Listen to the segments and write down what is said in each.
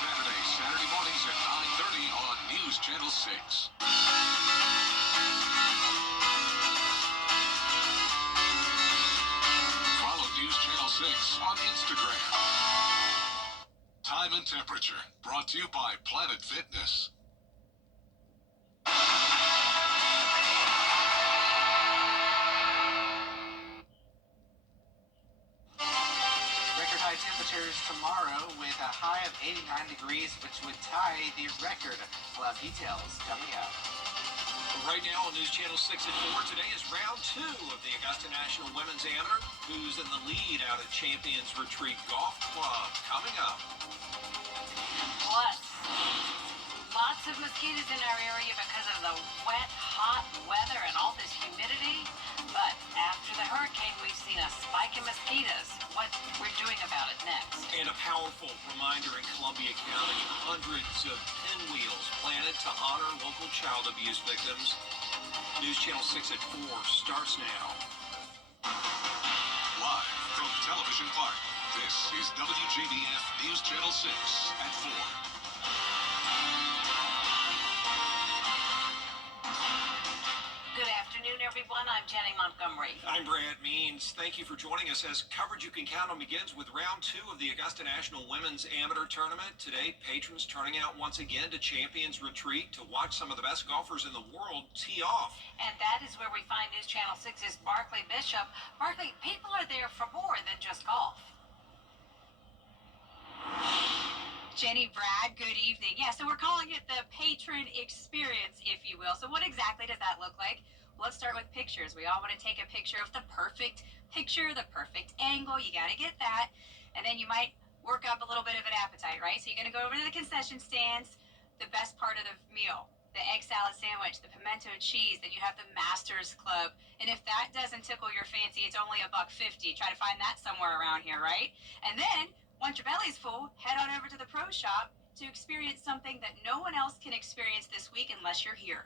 Saturday mornings at 9:30 on News Channel 6. Follow News Channel 6 on Instagram. Time and temperature brought to you by Planet Fitness. High temperatures tomorrow with a high of 89 degrees, which would tie the record. We'll have details coming up. Right now on News Channel 6 at 4, today is round 2 of the Augusta National Women's Amateur. Who's in the lead out at Champions Retreat Golf Club? Coming up. Plus, lots of mosquitoes in our area because of the wet, hot weather and all this humidity. But after the hurricane, we've seen a spike in mosquitoes. What we're doing about it next. And a powerful reminder in Columbia County, hundreds of pinwheels planted to honor local child abuse victims. News Channel 6 at 4 starts now. Live from Television Park, this is WJBF News Channel 6 at 4. Good afternoon, everyone. I'm Jenny Montgomery. I'm Brad Means. Thank you for joining us as coverage you can count on begins with round 2 of the Augusta National Women's Amateur Tournament. Today, patrons turning out once again to Champions Retreat to watch some of the best golfers in the world tee off. And that is where we find News Channel 6's Barclay Bishop. Barclay, people are there for more than just golf. Jenny, Brad, good evening. Yeah, so we're calling it the patron experience, if you will. So what exactly does that look like? Well, let's start with pictures. We all want to take a picture of the perfect picture, the perfect angle. You got to get that. And then you might work up a little bit of an appetite, right? So you're going to go over to the concession stands, the best part of the meal, the egg salad sandwich, the pimento cheese, then you have the Masters Club. And if that doesn't tickle your fancy, it's only $1.50. Try to find that somewhere around here, right? And then once your belly's full, head on over to the pro shop to experience something that no one else can experience this week unless you're here.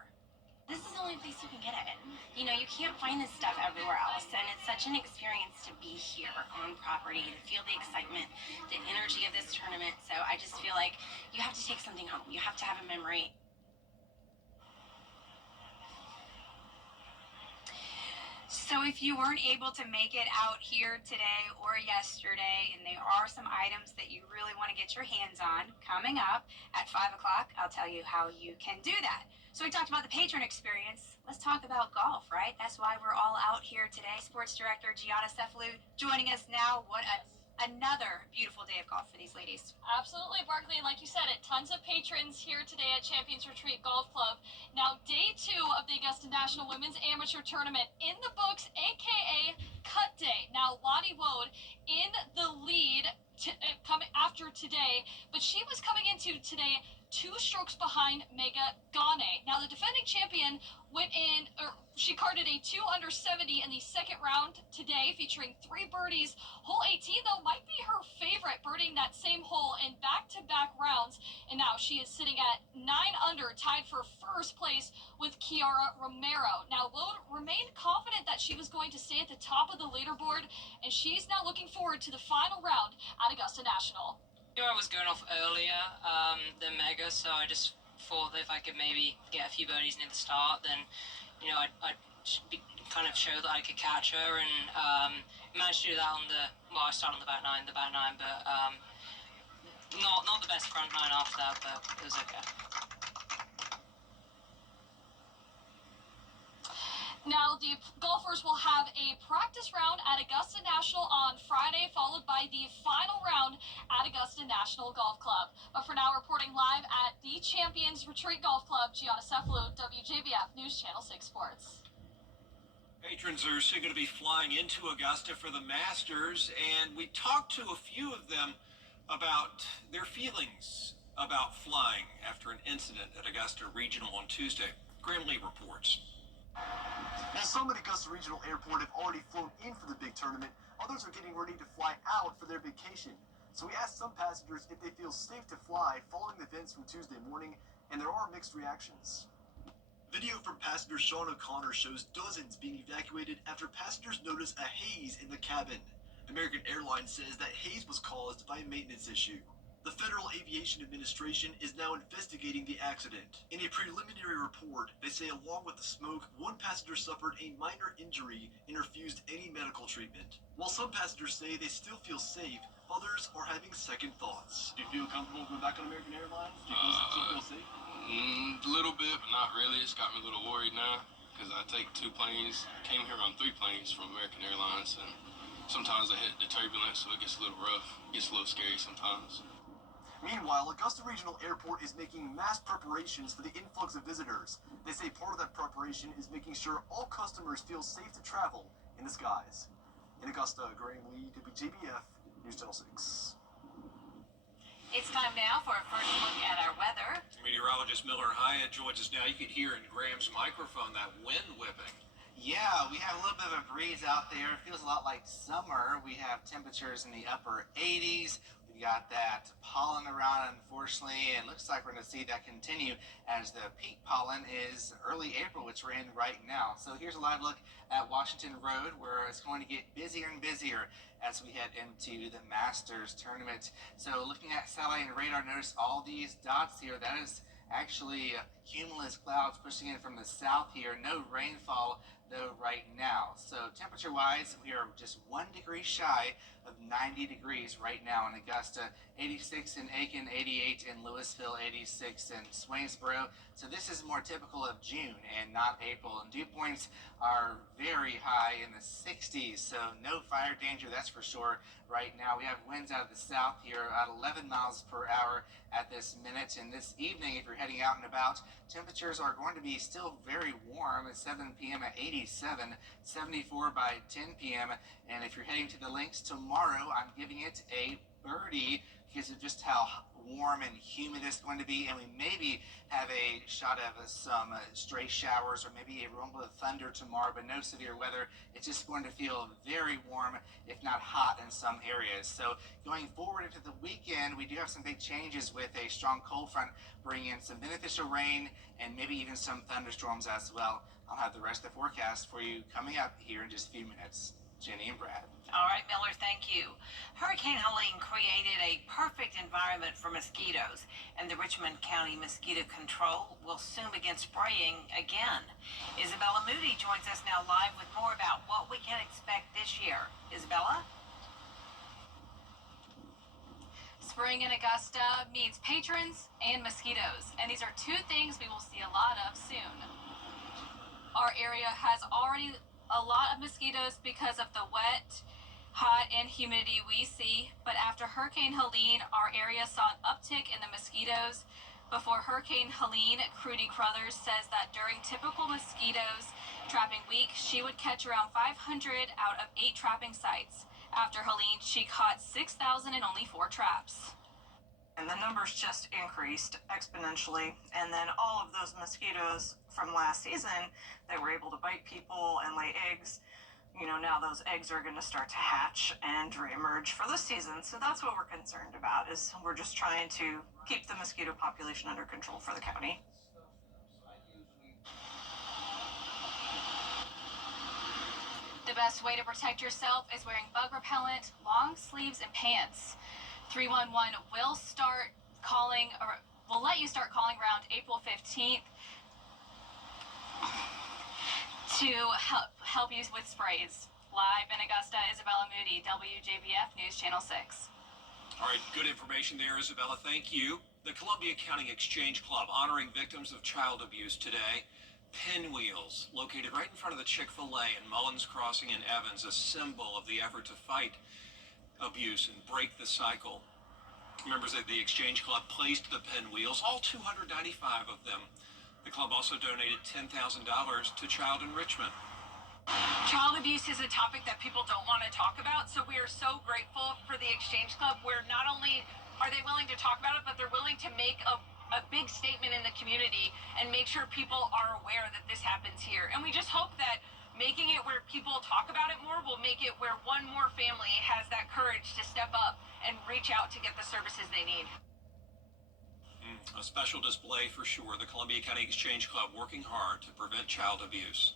This is the only place you can get it. You know, you can't find this stuff everywhere else, and it's such an experience to be here on property, to feel the excitement, the energy of this tournament. So I just feel like you have to take something home. You have to have a memory. So if you weren't able to make it out here today or yesterday, and there are some items that you really want to get your hands on coming up at 5 o'clock, I'll tell you how you can do that. So we talked about the patron experience. Let's talk about golf, right? That's why we're all out here today. Sports Director Gianna Cefalu joining us now. What another beautiful day of golf for these ladies. Absolutely, Barkley. And like you said, tons of patrons here today at Champions Retreat Golf Club. Now, day 2 of the Augusta National Women's Amateur Tournament in the books, a.k.a. Cut Day. Now, Lottie Woad in the lead coming after today, but she was coming into today 2 strokes behind Mega Gane. Now, the defending champion she carded a 2 under 70 in the second round today, featuring 3 birdies. Hole 18, though, might be her favorite, birdieing that same hole in back-to-back rounds. And now she is sitting at 9 under, tied for first place with Kiara Romero. Now, Woad remained confident that she was going to stay at the top of the leaderboard, and she's now looking forward to the final round at Augusta National. I was going off earlier than Mega, so I just thought that if I could maybe get a few birdies near the start, then I'd kind of show that I could catch her, and managed to do that I started on the back nine, but not the best front nine after that, but it was okay. Now, the golfers will have a practice round at Augusta National on Friday, followed by the final round at Augusta National Golf Club. But for now, reporting live at the Champions Retreat Golf Club, Gianna Cefalu, WJBF News Channel 6 Sports. Patrons are soon going to be flying into Augusta for the Masters, and we talked to a few of them about their feelings about flying after an incident at Augusta Regional on Tuesday. Graham Lee reports. While some at Augusta Regional Airport have already flown in for the big tournament, others are getting ready to fly out for their vacation. So we asked some passengers if they feel safe to fly following the events from Tuesday morning, and there are mixed reactions. Video from passenger Sean O'Connor shows dozens being evacuated after passengers notice a haze in the cabin. American Airlines says that haze was caused by a maintenance issue. The Federal Aviation Administration is now investigating the accident. In a preliminary report, they say along with the smoke, one passenger suffered a minor injury and refused any medical treatment. While some passengers say they still feel safe, others are having second thoughts. Do you feel comfortable going back on American Airlines? Do you still feel safe? A little bit, but not really. It's got me a little worried now because I take 2 planes. Came here on 3 planes from American Airlines, and sometimes I hit the turbulence, so it gets a little rough. It gets a little scary sometimes. Meanwhile, Augusta Regional Airport is making mass preparations for the influx of visitors. They say part of that preparation is making sure all customers feel safe to travel in the skies. In Augusta, Graham Lee, WJBF, News Channel 6. It's time now for a first look at our weather. Meteorologist Miller Hyatt joins us now. You can hear in Graham's microphone that wind whipping. Yeah, we have a little bit of a breeze out there. It feels a lot like summer. We have temperatures in the upper 80s. We got that pollen around, unfortunately. It looks like we're going to see that continue as the peak pollen is early April, which we're in right now. So here's a live look at Washington Road, where it's going to get busier and busier as we head into the Masters tournament. So looking at satellite and radar, notice all these dots here. That is actually cumulus clouds pushing in from the south here. No rainfall though right now. So temperature wise, we are just 1 degree shy of 90 degrees right now in Augusta, 86 in Aiken, 88 in Louisville, 86 in Swainsboro. So this is more typical of June and not April. And dew points are very high in the 60s, so no fire danger, that's for sure. Right now we have winds out of the south here at 11 miles per hour at this minute. And this evening, if you're heading out and about, temperatures are going to be still very warm at 7 p.m. at 87, 74 by 10 p.m. And if you're heading to the links tomorrow, I'm giving it a birdie because of just how warm and humid it's going to be, and we maybe have a shot of some stray showers or maybe a rumble of thunder tomorrow, but no severe weather. It's just going to feel very warm, if not hot, in some areas. So going forward into the weekend, we do have some big changes with a strong cold front bringing in some beneficial rain and maybe even some thunderstorms as well. I'll have the rest of the forecast for you coming up here in just a few minutes. Jenny and Brad. All right, Miller, thank you. Hurricane Helene created a perfect environment for mosquitoes, and the Richmond County Mosquito Control will soon begin spraying again. Isabella Moody joins us now live with more about what we can expect this year. Isabella? Spring in Augusta means patrons and mosquitoes, and these are 2 things we will see a lot of soon. Our area has already a lot of mosquitoes because of the wet, hot, and humidity we see, but after Hurricane Helene, our area saw an uptick in the mosquitoes. Before Hurricane Helene, Crudy Crothers says that during typical mosquitoes trapping week, she would catch around 500 out of 8 trapping sites. After Helene, she caught 6,000 in only 4 traps. And the numbers just increased exponentially. And then all of those mosquitoes from last season that were able to bite people and lay eggs, you know, now those eggs are going to start to hatch and reemerge for this season. So that's what we're concerned about, is we're just trying to keep the mosquito population under control for the county. The best way to protect yourself is wearing bug repellent, long sleeves, and pants. 311 will start calling, or will let you start calling around April 15th to help you with sprays. Live in Augusta, Isabella Moody, WJBF News Channel 6. All right, good information there, Isabella. Thank you. The Columbia County Exchange Club honoring victims of child abuse today. Pinwheels, located right in front of the Chick-fil-A in Mullins Crossing in Evans, a symbol of the effort to fight abuse and break the cycle. Members of the Exchange Club placed the pinwheels, all 295 of them. The club also donated $10,000 to child enrichment. Child abuse is a topic that people don't want to talk about, so we are so grateful for the Exchange Club, where not only are they willing to talk about it, but they're willing to make a big statement in the community and make sure people are aware that this happens here. And we just hope that making it where people talk about it more will make it where one more family has that courage to step up and reach out to get the services they need. A special display for sure. The Columbia County Exchange Club working hard to prevent child abuse.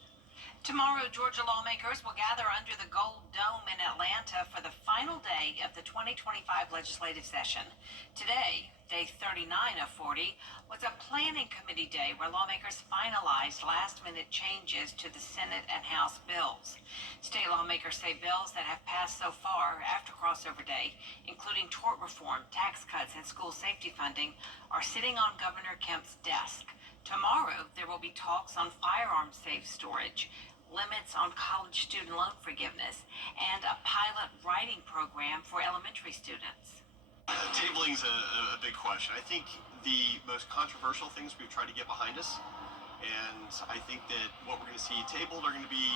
Tomorrow, Georgia lawmakers will gather under the Gold Dome in Atlanta for the final day of the 2025 legislative session. Today, day 39 of 40, was a planning committee day where lawmakers finalized last-minute changes to the Senate and House bills. State lawmakers say bills that have passed so far after crossover day, including tort reform, tax cuts, and school safety funding, are sitting on Governor Kemp's desk. Tomorrow, there will be talks on firearms safe storage, limits on college student loan forgiveness, and a pilot writing program for elementary students. Tabling's a big question. I think the most controversial things we've tried to get behind us, and I think that what we're going to see tabled are going to be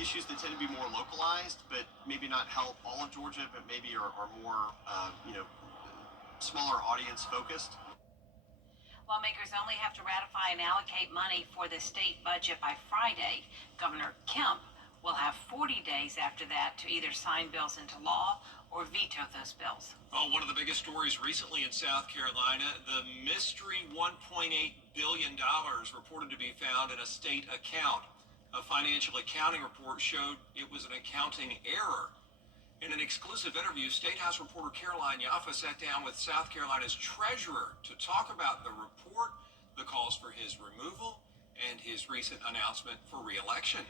issues that tend to be more localized, but maybe not help all of Georgia, but maybe are more, smaller audience focused. Lawmakers only have to ratify and allocate money for the state budget by Friday. Governor Kemp will have 40 days after that to either sign bills into law or veto those bills. Oh, one of the biggest stories recently in South Carolina, the mystery $1.8 billion reported to be found in a state account. A financial accounting report showed it was an accounting error. In an exclusive interview, State House reporter Caroline Yaffa sat down with South Carolina's treasurer to talk about the report, the calls for his removal, and his recent announcement for re-election.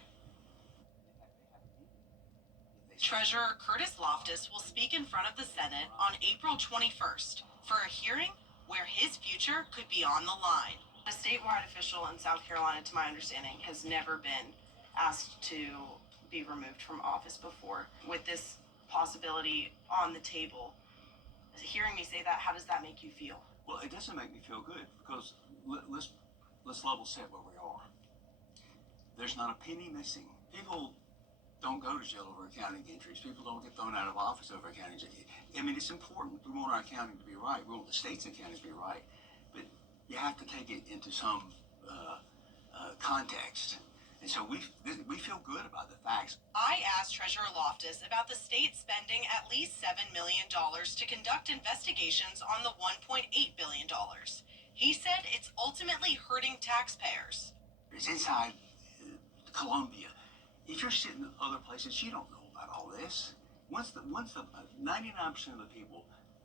Treasurer Curtis Loftus will speak in front of the Senate on April 21st for a hearing where his future could be on the line. A statewide official in South Carolina, to my understanding, has never been asked to be removed from office before. With this possibility on the table, hearing me say that, how does that make you feel? Well, it doesn't make me feel good because let's level set where we are. There's not a penny missing. People don't go to jail over accounting entries. People don't get thrown out of office over accounting. I mean, it's important. We want our accounting to be right. We want the state's accounting to be right. But you have to take it into some context. And so we feel good about the facts. I asked Treasurer Loftus about the state spending at least $7 million to conduct investigations on the $1.8 billion. He said it's ultimately hurting taxpayers. It's inside Columbia. If you're sitting in other places, you don't know about all this. Once the 99% of the people,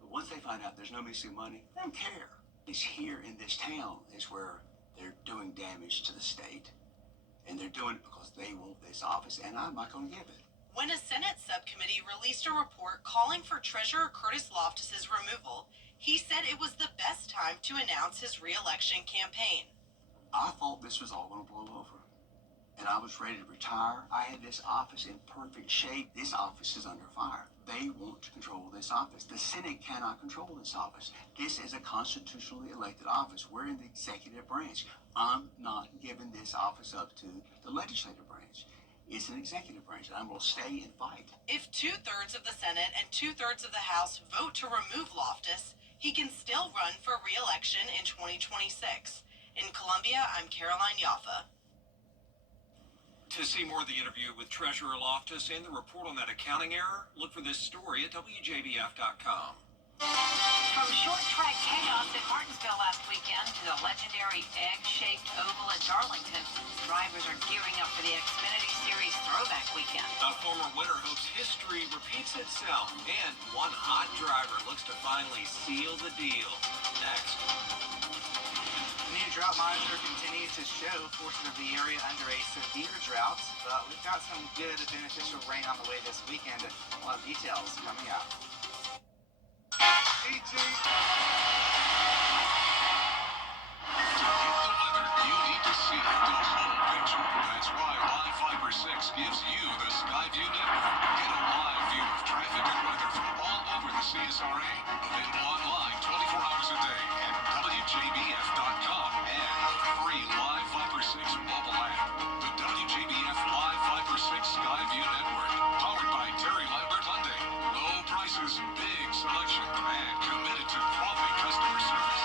once they find out there's no missing money, they don't care. It's here in this town is where they're doing damage to the state. And they're doing it because they want this office, and I'm not going to give it. When a Senate subcommittee released a report calling for Treasurer Curtis Loftus's removal, he said it was the best time to announce his re-election campaign. I thought this was all going to blow over, and I was ready to retire. I had this office in perfect shape. This office is under fire. They want to control this office. The Senate cannot control this office. This is a constitutionally elected office. We're in the executive branch. I'm not giving this office up to the legislative branch. It's an executive branch, and I'm going to stay and fight. If 2/3 of the Senate and 2/3 of the House vote to remove Loftus, he can still run for re-election in 2026. In Columbia, I'm Caroline Yaffa. To see more of the interview with Treasurer Loftus and the report on that accounting error, look for this story at WJBF.com. From short track chaos at Martinsville last weekend to the legendary egg-shaped oval at Darlington, drivers are gearing up for the Xfinity Series Throwback Weekend. A former winner hopes history repeats itself, and one hot driver looks to finally seal the deal. Next. The new drought monitor continues to show portions of the area under a severe drought, but we've got some good beneficial rain on the way this weekend. A lot of details coming up. To get the weather you need to see the whole picture. That's why Live Fiber 6 gives you the Skyview network. Get a live view of traffic and weather from all over the CSRA. Available online 24 hours a day at WJBF.com and the free Live Fiber 6 mobile app. The WJBF Live Fiber 6 Skyview network. Powered by Terry Lambert Hyundai. Low prices, big selection, and committed to quality customer service.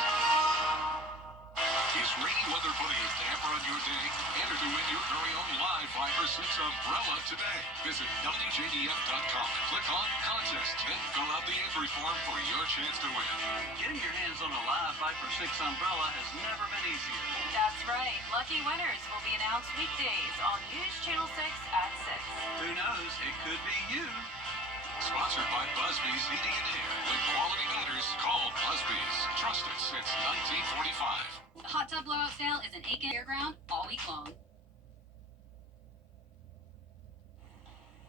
Is rainy weather putting a damper on your day? Enter to win your very own Live Fiber 6 umbrella today. Visit WJBF.com. Click on Contest and fill out the entry form for your chance to win. Getting your hands on a Live 5x6 umbrella has never been easier. That's right. Lucky winners will be announced weekdays on News Channel 6 at 6. Who knows? It could be you. Sponsored by Busby's Heating and Air. When quality matters, call Busby's. Trusted since 1945. The hot tub blowout sale is in Aiken Fairground all week long.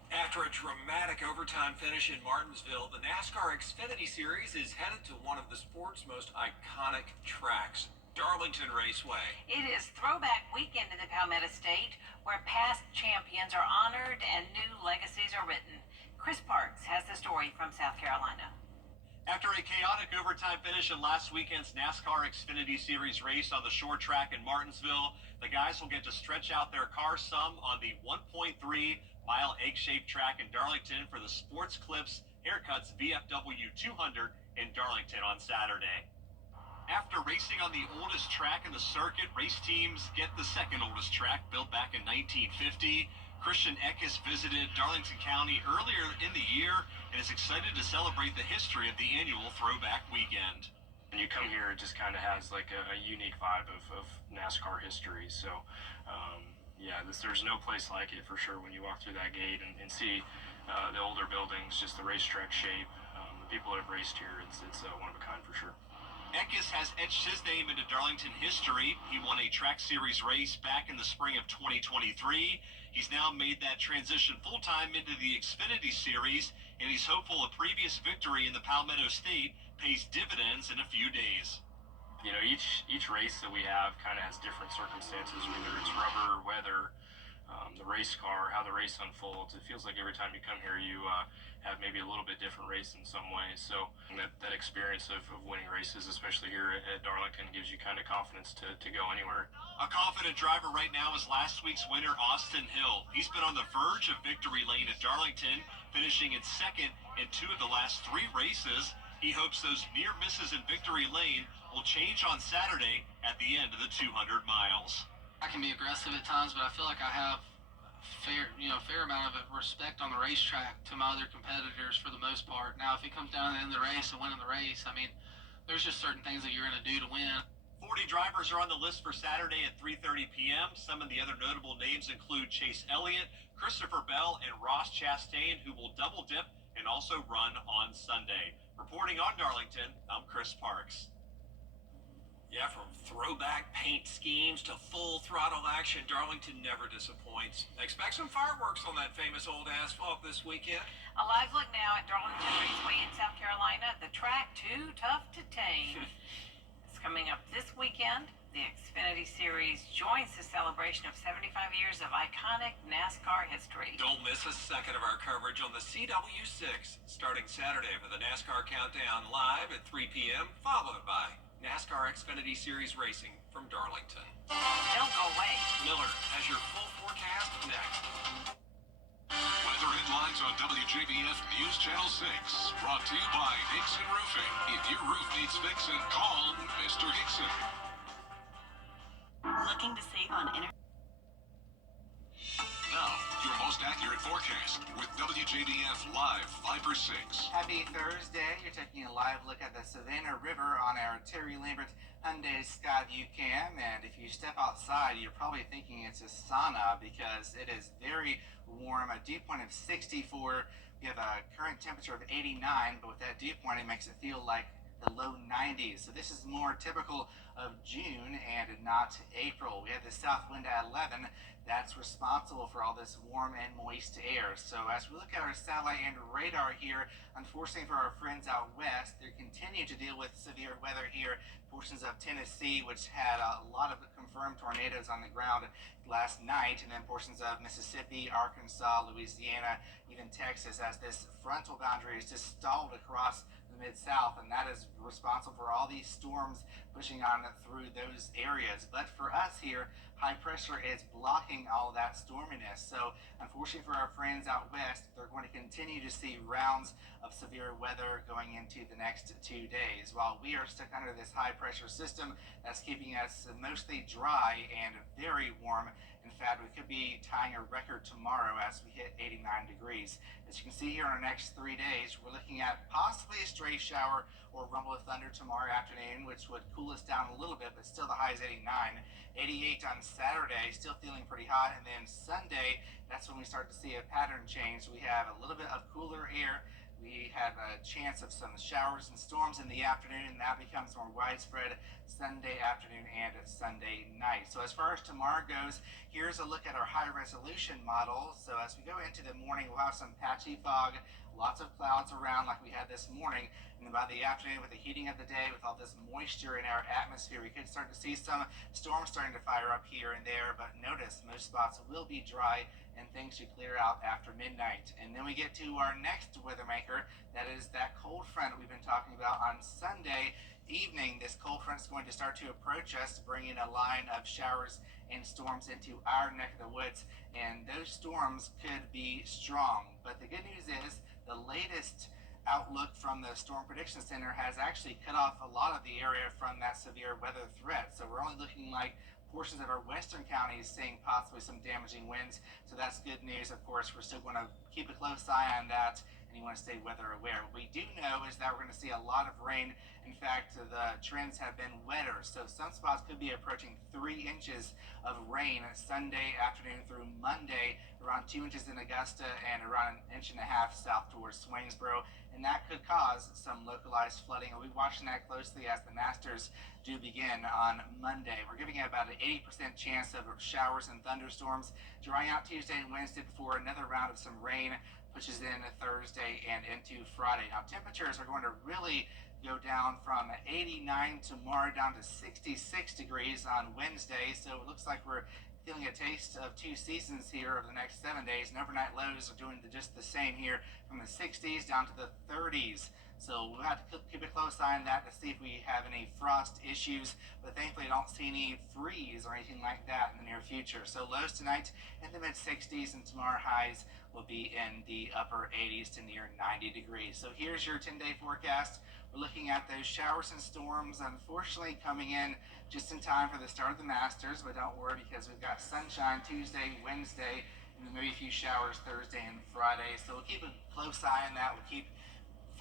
After a dramatic overtime finish in Martinsville, the NASCAR Xfinity Series is headed to one of the sport's most iconic tracks, Darlington Raceway. It is throwback weekend in the Palmetto State, where past champions are honored and new legacies are written. Chris Parks has the story from South Carolina. After a chaotic overtime finish in last weekend's NASCAR Xfinity Series race on the short track in Martinsville, the guys will get to stretch out their car some on the 1.3-mile egg-shaped track in Darlington for the Sports Clips Haircuts VFW 200 in Darlington on Saturday. After racing on the oldest track in the circuit, race teams get the second oldest track, built back in 1950. Christian Eckes visited Darlington County earlier in the year and is excited to celebrate the history of the annual throwback weekend. When you come here, it just kind of has like a unique vibe of NASCAR history. So, there's no place like it for sure when you walk through that gate and see the older buildings, just the racetrack shape, the people that have raced here. It's one of a kind for sure. Eckes has etched his name into Darlington history. He won a track series race back in the spring of 2023. He's now made that transition full-time into the Xfinity Series, and he's hopeful a previous victory in the Palmetto State pays dividends in a few days. You know, each race that we have kind of has different circumstances, whether it's rubber, weather, the race car, how the race unfolds. It feels like every time you come here, you have maybe a little bit different race in some ways. So that experience of winning races, especially here at Darlington, gives you kind of confidence to go anywhere. A confident driver right now is last week's winner, Austin Hill. He's been on the verge of victory lane at Darlington, finishing in second in 2 of the last 3 races. He hopes those near misses in victory lane will change on Saturday at the end of the 200 miles. I can be aggressive at times, but I feel like I have fair amount of respect on the racetrack to my other competitors for the most part. Now, if it comes down to the end of the race and winning the race, I mean, there's just certain things that you're going to do to win. 40 drivers are on the list for Saturday at 3:30 p.m. Some of the other notable names include Chase Elliott, Christopher Bell, and Ross Chastain, who will double dip and also run on Sunday. Reporting on Darlington, I'm Chris Parks. Yeah, from throwback paint schemes to full throttle action, Darlington never disappoints. Expect some fireworks on that famous old asphalt this weekend. A live look now at Darlington Raceway in South Carolina. The track too tough to tame. It's coming up this weekend. The Xfinity Series joins the celebration of 75 years of iconic NASCAR history. Don't miss a second of our coverage on the CW6 starting Saturday for the NASCAR Countdown live at 3 p.m., followed by NASCAR Xfinity Series racing from Darlington. Don't go away. Miller has your full forecast next. Weather headlines on WJBF News Channel 6. Brought to you by Hickson Roofing. If your roof needs fixing, call Mr. Hickson. Looking to save on energy? Now, your most accurate forecast with WJBF Live 5/6. Happy Thursday. You're taking a live look at the Savannah River on our Terry Lambert Hyundai Skyview cam. And if you step outside, you're probably thinking it's a sauna because it is very warm. A dew point of 64. We have a current temperature of 89, but with that dew point, it makes it feel like the low 90s. So this is more typical of June and not April. We have the south wind at 11. That's responsible for all this warm and moist air. So as we look at our satellite and radar here, unfortunately for our friends out west, they continue to deal with severe weather here. Portions of Tennessee, which had a lot of confirmed tornadoes on the ground last night, and then portions of Mississippi, Arkansas, Louisiana, even Texas, as this frontal boundary is just stalled across the Mid-South, and that is responsible for all these storms pushing on through those areas. But for us here, high pressure is blocking all that storminess. So unfortunately for our friends out west, they're going to continue to see rounds of severe weather going into the next 2 days. While we are stuck under this high pressure system that's keeping us mostly dry and very warm. In fact, we could be tying a record tomorrow as we hit 89 degrees. As you can see here in our next 3 days, we're looking at possibly a stray shower or rumble of thunder tomorrow afternoon, which would cool us down a little bit, but still the high is 89. 88 on Saturday, still feeling pretty hot. And then Sunday, that's when we start to see a pattern change. We have a little bit of cooler air. We have a chance of some showers and storms in the afternoon, and that becomes more widespread Sunday afternoon and Sunday night. So as far as tomorrow goes, here's a look at our high resolution model. So as we go into the morning, we'll have some patchy fog, lots of clouds around like we had this morning. And then by the afternoon, with the heating of the day, with all this moisture in our atmosphere, we could start to see some storms starting to fire up here and there. But notice, most spots will be dry and things should clear out after midnight. And then we get to our next weather maker. That is that cold front we've been talking about on Sunday evening. This cold front is going to start to approach us, bringing a line of showers and storms into our neck of the woods. And those storms could be strong. But the good news is the latest outlook from the Storm Prediction Center has actually cut off a lot of the area from that severe weather threat. So we're only looking like portions of our western counties seeing possibly some damaging winds. So that's good news. Of course, we're still going to keep a close eye on that, and you want to stay weather aware. What we do know is that we're going to see a lot of rain. In fact, the trends have been wetter, so some spots could be approaching 3 inches of rain Sunday afternoon through Monday, around 2 inches in Augusta and around 1.5 inches south towards Swainsboro. And that could cause some localized flooding. We'll be watching that closely as the Masters do begin on Monday. We're giving it about an 80% chance of showers and thunderstorms drying out Tuesday and Wednesday before another round of some rain pushes in Thursday and into Friday. Now, temperatures are going to really go down from 89 tomorrow down to 66 degrees on Wednesday. So it looks like we're feeling a taste of 2 seasons here over the next 7 days, and overnight lows are doing just the same here, from the 60s down to the 30s. So we'll have to keep a close eye on that to see if we have any frost issues, but thankfully I don't see any freeze or anything like that in the near future. So lows tonight in the mid 60s, and tomorrow highs will be in the upper 80s to near 90 degrees. So here's your 10-day forecast. We're looking at those showers and storms, unfortunately coming in just in time for the start of the Masters, but don't worry, because we've got sunshine Tuesday, Wednesday, and then maybe a few showers Thursday and Friday. So we'll keep a close eye on that. We'll keep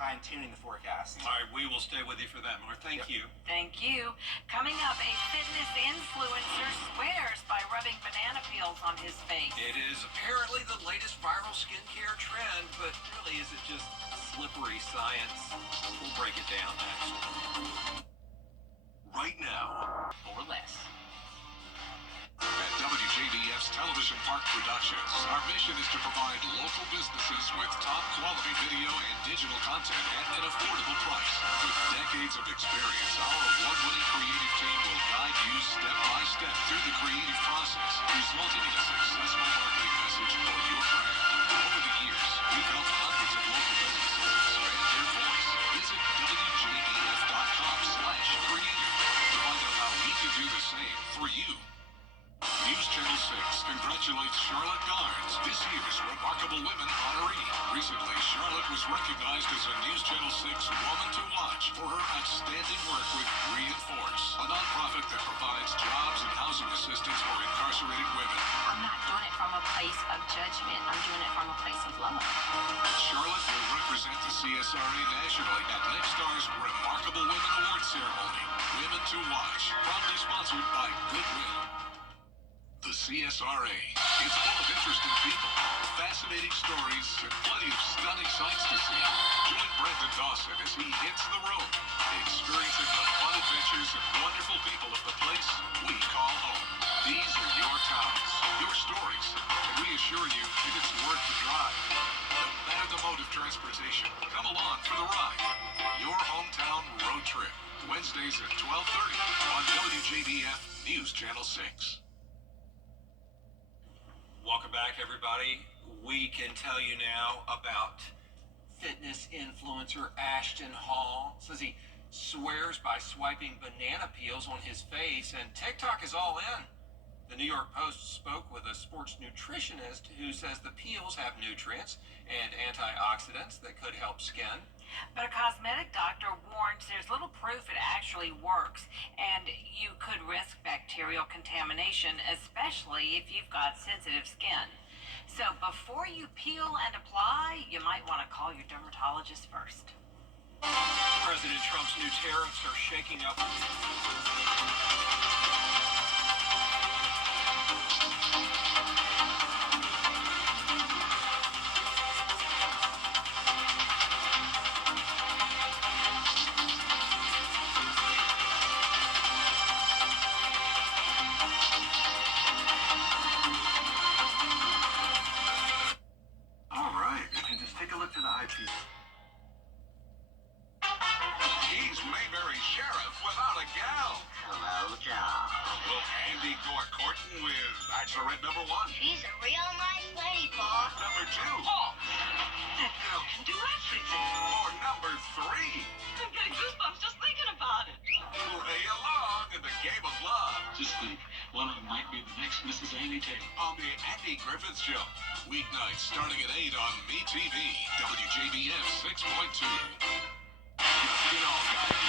fine-tuning the forecast. All right, we will stay with you for that, Mark. Thank you. Thank you. Coming up, a fitness influencer swears by rubbing banana peels on his face. It is apparently the latest viral skincare trend, but really, is it just slippery science? We'll break it down next. Right now, Or less. at WJBF's Television Park Productions, our mission is to provide local businesses with top quality video and digital content at an affordable price. With decades of experience, our award-winning creative team will guide you step by step through the creative process, resulting in a successful marketing message for your brand. Over the years, we've helped hundreds of local businesses expand their voice. Visit WJBF.com/creative to find out how we can do the same for you. News Channel 6 congratulates Charlotte Garnes, this year's Remarkable Women honoree. Recently, Charlotte was recognized as a News Channel 6 Woman to Watch for her outstanding work with Reinforce, a nonprofit that provides jobs and housing assistance for incarcerated women. I'm not doing it from a place of judgment. I'm doing it from a place of love. Charlotte will represent the CSRA nationally at next star's Remarkable Women Award Ceremony. Women to Watch, proudly sponsored by Goodwill. The CSRA. It's full of interesting people, fascinating stories, and plenty of stunning sights to see. Join Brendan Dawson as he hits the road, experiencing the fun adventures and wonderful people of the place we call home. These are your towns, your stories, and we assure you that it's worth the drive. No matter the mode of transportation, come along for the ride. Your hometown road trip. Wednesdays at 12:30 on WJBF News Channel 6. Welcome back, everybody. We can tell you now about fitness influencer Ashton Hall. Says he swears by swiping banana peels on his face, and TikTok is all in. The New York Post spoke with a sports nutritionist who says the peels have nutrients and antioxidants that could help skin. But a cosmetic doctor warns there's little proof it actually works, and you could risk bacterial contamination, especially if you've got sensitive skin. So before you peel and apply, you might want to call your dermatologist first. President Trump's new tariffs are shaking up. All right, and just take a look to the IP. He's Mayberry Sheriff without a gal. Hello, John. Will Andy go a courting with Bachelorette number 1? She's a real nice lady, Pa. Number 2? Oh, that girl can do everything. Or number 3? I'm getting goosebumps just thinking about it. Play along in the game of love. Just think, one of them might be the next Mrs. Andy Taylor. On the Andy Griffith Show. Weeknights starting at 8 on MeTV. WJBF 6.2.